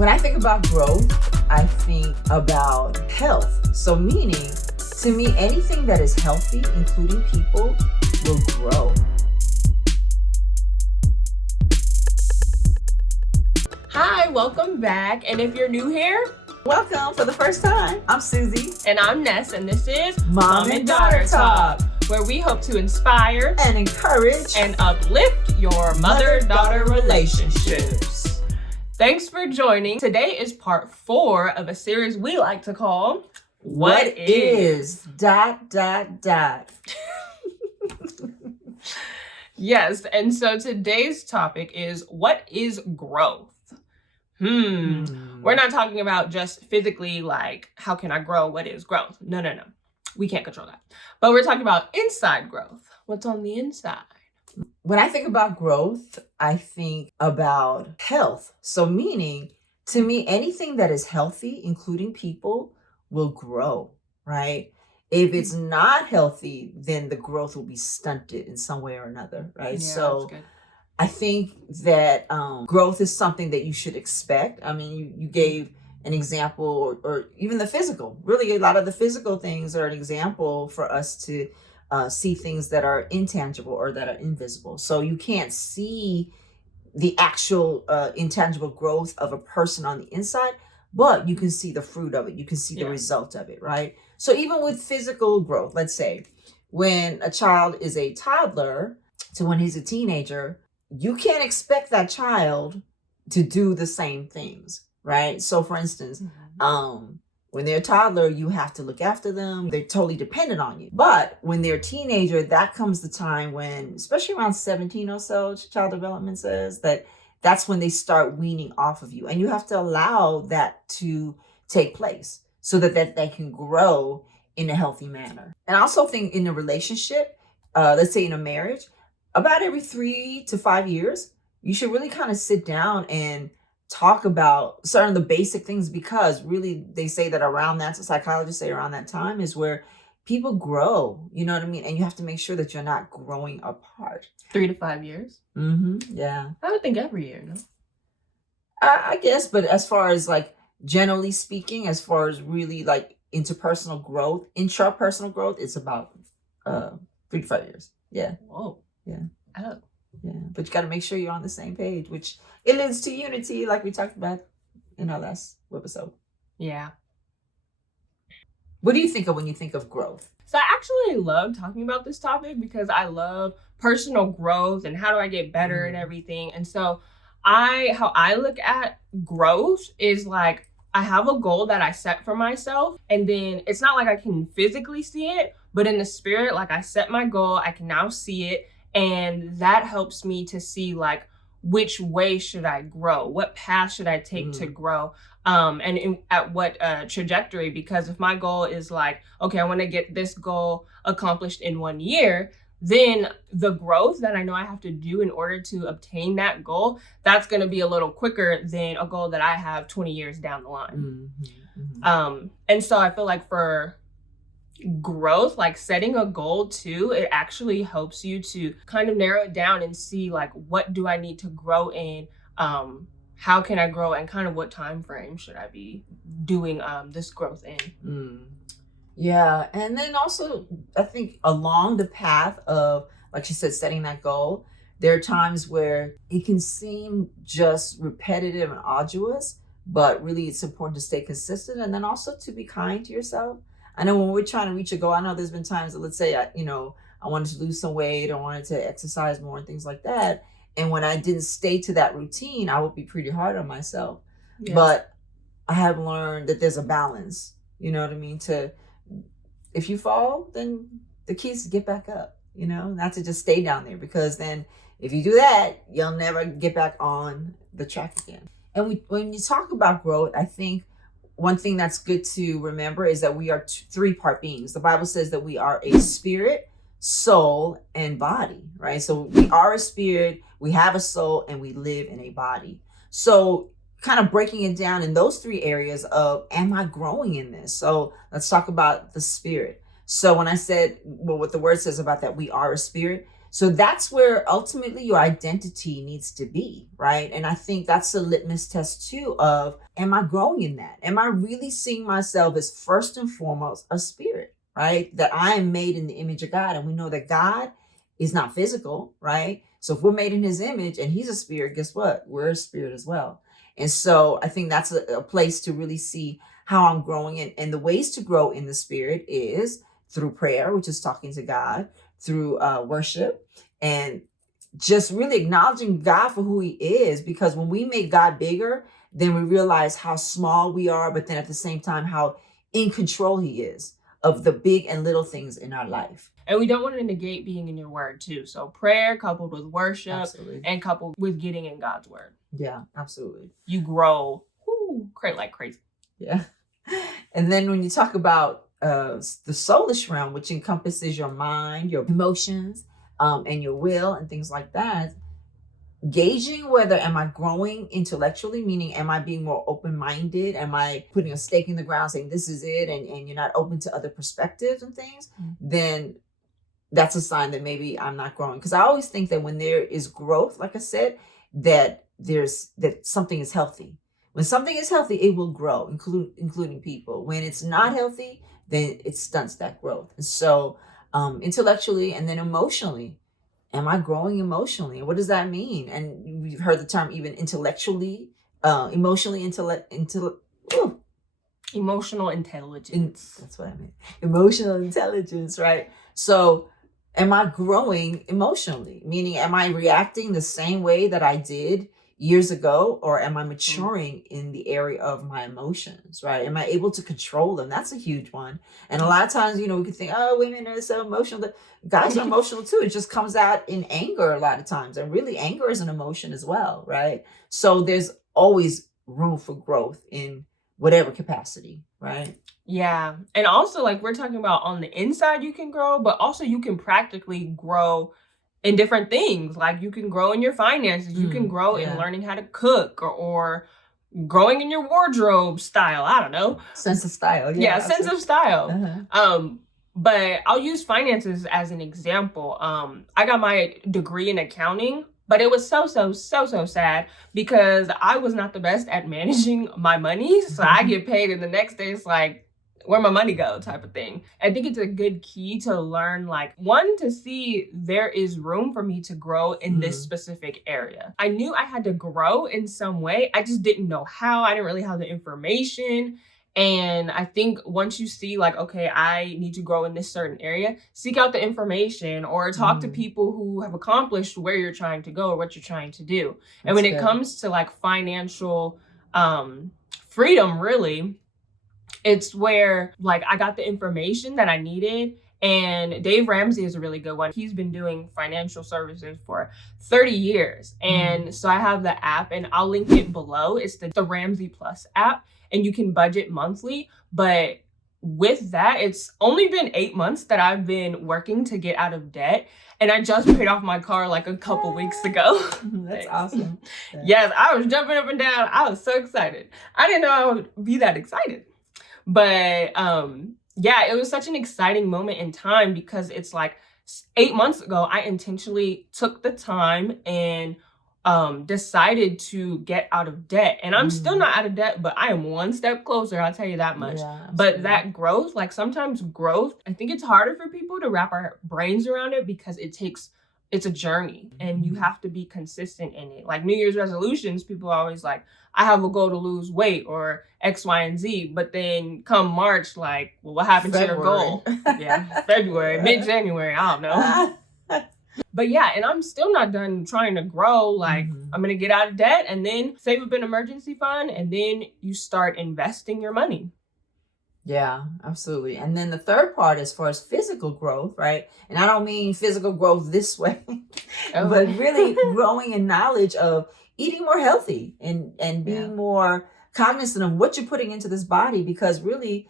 When I think about growth, I think about health. So meaning, to me, anything that is healthy, including people, will grow. Hi, welcome back. And if you're new here, welcome for the first time. I'm Susie. And I'm Ness, and this is Mom and Daughter Talk, where we hope to inspire and encourage and uplift your mother-daughter relationships. Thanks for joining. Today is part 4 of a series we like to call What is ... Yes, and so today's topic is, what is growth? We're not talking about just physically, like, how can I grow? What is growth? No. We can't control that. But we're talking about inside growth. What's on the inside? When I think about growth, I think about health. So meaning, to me, anything that is healthy, including people, will grow, right? If it's not healthy, then the growth will be stunted in some way or another, right? Yeah, so that's good. I think that growth is something that you should expect. I mean, you gave an example, or even the physical. Really, a lot of the physical things are an example for us to see things that are intangible or that are invisible. So you can't see the actual intangible growth of a person on the inside, but you can see the fruit of it. You can see the result of it, right? So even with physical growth, let's say when a child is a toddler to when he's a teenager, you can't expect that child to do the same things, right? So for instance, when they're a toddler, you have to look after them. They're totally dependent on you. But when they're a teenager, that comes the time when, especially around 17 or so, child development says that's when they start weaning off of you. And you have to allow that to take place so that they can grow in a healthy manner. And I also think in a relationship, let's say in a marriage, about every 3 to 5 years, you should really kind of sit down and talk about certain of the basic things, because really they say that around that, psychologists say around that time is where people grow, you know what I mean? And you have to make sure that you're not growing apart. 3 to 5 years? Yeah. I would think every year, no? I guess, but as far as like, generally speaking, as far as really like interpersonal growth, intrapersonal growth, it's about 3 to 5 years. Yeah. Whoa. Yeah. Oh. Yeah. But you got to make sure you're on the same page, which it leads to unity, like we talked about in our last episode. Yeah. What do you think of when you think of growth? So I actually love talking about this topic because I love personal growth and how do I get better and everything. And so how I look at growth is like, I have a goal that I set for myself, and then it's not like I can physically see it, but in the spirit, like I set my goal, I can now see it. And that helps me to see like, which way should I grow? What path should I take to grow? At what trajectory? Because if my goal is like, okay, I want to get this goal accomplished in 1 year, then the growth that I know I have to do in order to obtain that goal, that's going to be a little quicker than a goal that I have 20 years down the line. And so I feel like for growth, like setting a goal too, it actually helps you to kind of narrow it down and see like, what do I need to grow in? How can I grow, and kind of what time frame should I be doing this growth in? Yeah. And then also, I think along the path of, like she said, setting that goal, there are times where it can seem just repetitive and arduous, but really it's important to stay consistent, and then also to be kind to yourself. I know when we're trying to reach a goal, I know there's been times that, let's say, I wanted to lose some weight, I wanted to exercise more and things like that. And when I didn't stay to that routine, I would be pretty hard on myself. Yeah. But I have learned that there's a balance, you know what I mean? If you fall, then the key is to get back up, not to just stay down there, because then if you do that, you'll never get back on the track again. And when you talk about growth, I think one thing that's good to remember is that we are 3-part beings. The Bible says that we are a spirit, soul, and body, right? So we are a spirit, we have a soul, and we live in a body. So kind of breaking it down in those 3 areas of, am I growing in this? So let's talk about the spirit. So when I said, well, what the word says about that, we are a spirit. So that's where ultimately your identity needs to be, right? And I think that's a litmus test too of, am I growing in that? Am I really seeing myself as first and foremost a spirit, right? That I am made in the image of God. And we know that God is not physical, right? So if we're made in his image and he's a spirit, guess what? We're a spirit as well. And so I think that's a place to really see how I'm growing. And the ways to grow in the spirit is through prayer, which is talking to God, through worship, and just really acknowledging God for who he is. Because when we make God bigger, then we realize how small we are, but then at the same time, how in control he is of the big and little things in our life. And we don't want to negate being in your word too. So prayer coupled with worship, Absolutely. and coupled with getting in God's word. Yeah, absolutely. You grow like crazy. Yeah. And then when you talk about the soulish realm, which encompasses your mind, your emotions, and your will and things like that, gauging whether am I growing intellectually, meaning am I being more open-minded? Am I putting a stake in the ground saying this is it, and you're not open to other perspectives and things, then that's a sign that maybe I'm not growing. Because I always think that when there is growth, like I said, that something is healthy. When something is healthy, it will grow, including people. When it's not healthy, then it stunts that growth. And so intellectually and then emotionally, am I growing emotionally? What does that mean? And we've heard the term even intellectually, emotionally, emotional intelligence. That's what I meant. Emotional intelligence, right? So am I growing emotionally? Meaning, am I reacting the same way that I did years ago, or am I maturing in the area of my emotions, right? Am I able to control them? That's a huge one. And a lot of times, we can think, oh, women are so emotional. Guys are emotional too. It just comes out in anger a lot of times. And really, anger is an emotion as well, right? So there's always room for growth in whatever capacity, right? Yeah. And also, like we're talking about on the inside, you can grow, but also you can practically grow in different things. Like you can grow in your finances, you can grow in learning how to cook, or growing in your wardrobe style. I don't know. Sense of style. Yeah, sense of style. But I'll use finances as an example. I got my degree in accounting, but it was so sad because I was not the best at managing my money. So I get paid and the next day it's like, where my money go type of thing. I think it's a good key to learn, like, one, to see there is room for me to grow in this specific area. I knew I had to grow in some way. I just didn't know how. I didn't really have the information. And I think once you see like, okay, I need to grow in this certain area, seek out the information or talk to people who have accomplished where you're trying to go or what you're trying to do. And when it comes to like financial freedom, really, it's where like I got the information that I needed. And Dave Ramsey is a really good one. He's been doing financial services for 30 years. And so I have the app and I'll link it below. It's the Ramsey Plus app and you can budget monthly. But with that, it's only been 8 months that I've been working to get out of debt. And I just paid off my car like a couple weeks ago. That's awesome. Yes, I was jumping up and down. I was so excited. I didn't know I would be that excited. But yeah, it was such an exciting moment in time because it's like 8 months ago, I intentionally took the time and decided to get out of debt. And I'm still not out of debt, but I am one step closer, I'll tell you that much. Yeah, but that growth, like sometimes growth, I think it's harder for people to wrap our brains around it because it's a journey and you have to be consistent in it. Like New Year's resolutions, people are always like, I have a goal to lose weight or X, Y, and Z. But then come March, like, well, what happened to your goal? Yeah, February, mid-January, I don't know. But yeah, and I'm still not done trying to grow. Like, I'm going to get out of debt and then save up an emergency fund. And then you start investing your money. Yeah, absolutely. And then the third part, as far as physical growth, right? And I don't mean physical growth this way, but really growing in knowledge of eating more healthy and being more cognizant of what you're putting into this body, because really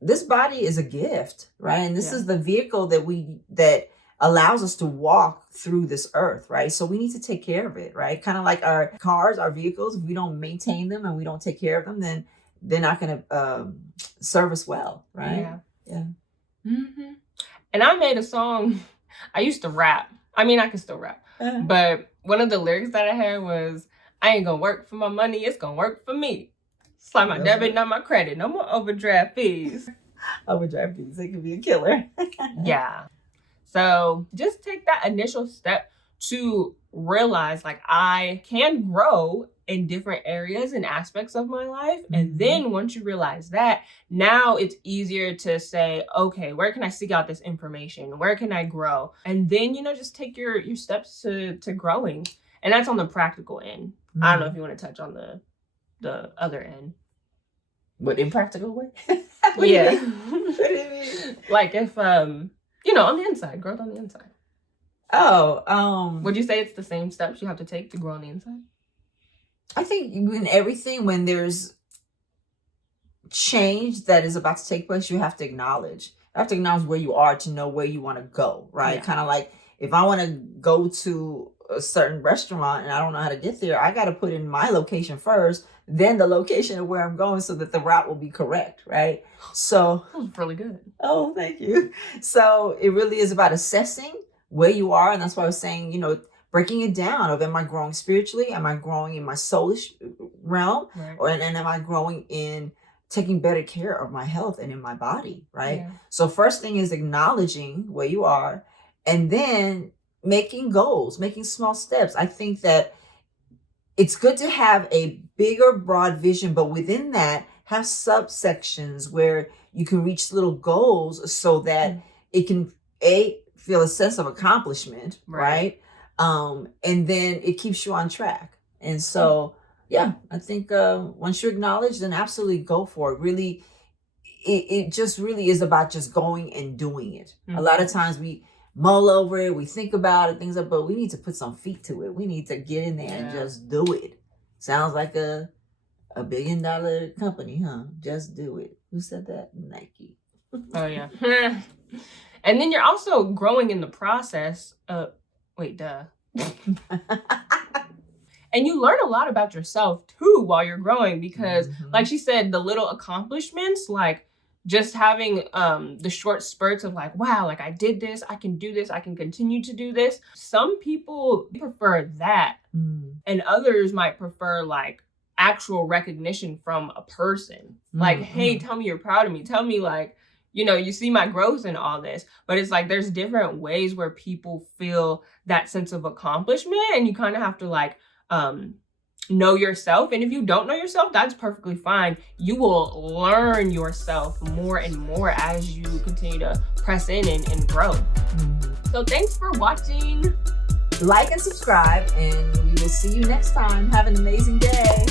this body is a gift, right? And this is the vehicle that allows us to walk through this earth, right? So we need to take care of it, right? Kind of like our cars, our vehicles, if we don't maintain them and we don't take care of them, then they're not going to serve us well, right? Yeah. And I made a song. I used to rap. I mean, I can still rap. But one of the lyrics that I had was, I ain't gonna work for my money, it's gonna work for me. Slide my debit, not my credit. No more overdraft fees. Overdraft fees, it can be a killer. Yeah. So just take that initial step to realize like I can grow in different areas and aspects of my life. And then once you realize that, now it's easier to say, okay, where can I seek out this information? Where can I grow? And then, just take your steps to growing. And that's on the practical end. I don't know if you want to touch on the other end. What, in practical way? Yeah. What do you mean? Like if, on the inside, growth on the inside. Oh, would you say it's the same steps you have to take to grow on the inside? I think when there's change that is about to take place, you have to acknowledge. You have to acknowledge where you are to know where you want to go, right? Yeah. Kind of like if I want to go to a certain restaurant and I don't know how to get there, I got to put in my location first, then the location of where I'm going so that the route will be correct, right? So that was really good. Oh, thank you. So it really is about assessing where you are. And that's why I was saying, breaking it down of, am I growing spiritually? Am I growing in my soulish realm? Right. And am I growing in taking better care of my health and in my body, right? Yeah. So first thing is acknowledging where you are and then making goals, making small steps. I think that it's good to have a bigger, broad vision, but within that, have subsections where you can reach little goals so that it can, feel a sense of accomplishment, right? And then it keeps you on track. And so, yeah, I think once you acknowledge, then absolutely go for it. Really, it just really is about just going and doing it. A lot of times we mull over it, we think about it, things like, but we need to put some feet to it. We need to get in there and just do it. Sounds like a $1 billion company, huh? Just do it. Who said that? Nike. Oh, yeah. And then you're also growing in the process. Wait, duh. And you learn a lot about yourself too while you're growing because like she said, the little accomplishments, like just having the short spurts of like, wow, like I did this, I can do this, I can continue to do this. Some people prefer that and others might prefer like actual recognition from a person. Like, hey, tell me you're proud of me. Tell me like, you see my growth in all this. But it's like there's different ways where people feel that sense of accomplishment and you kind of have to like know yourself. And if you don't know yourself, that's perfectly fine. You will learn yourself more and more as you continue to press in and grow. So thanks for watching. Like and subscribe, and we will see you next time. Have an amazing day.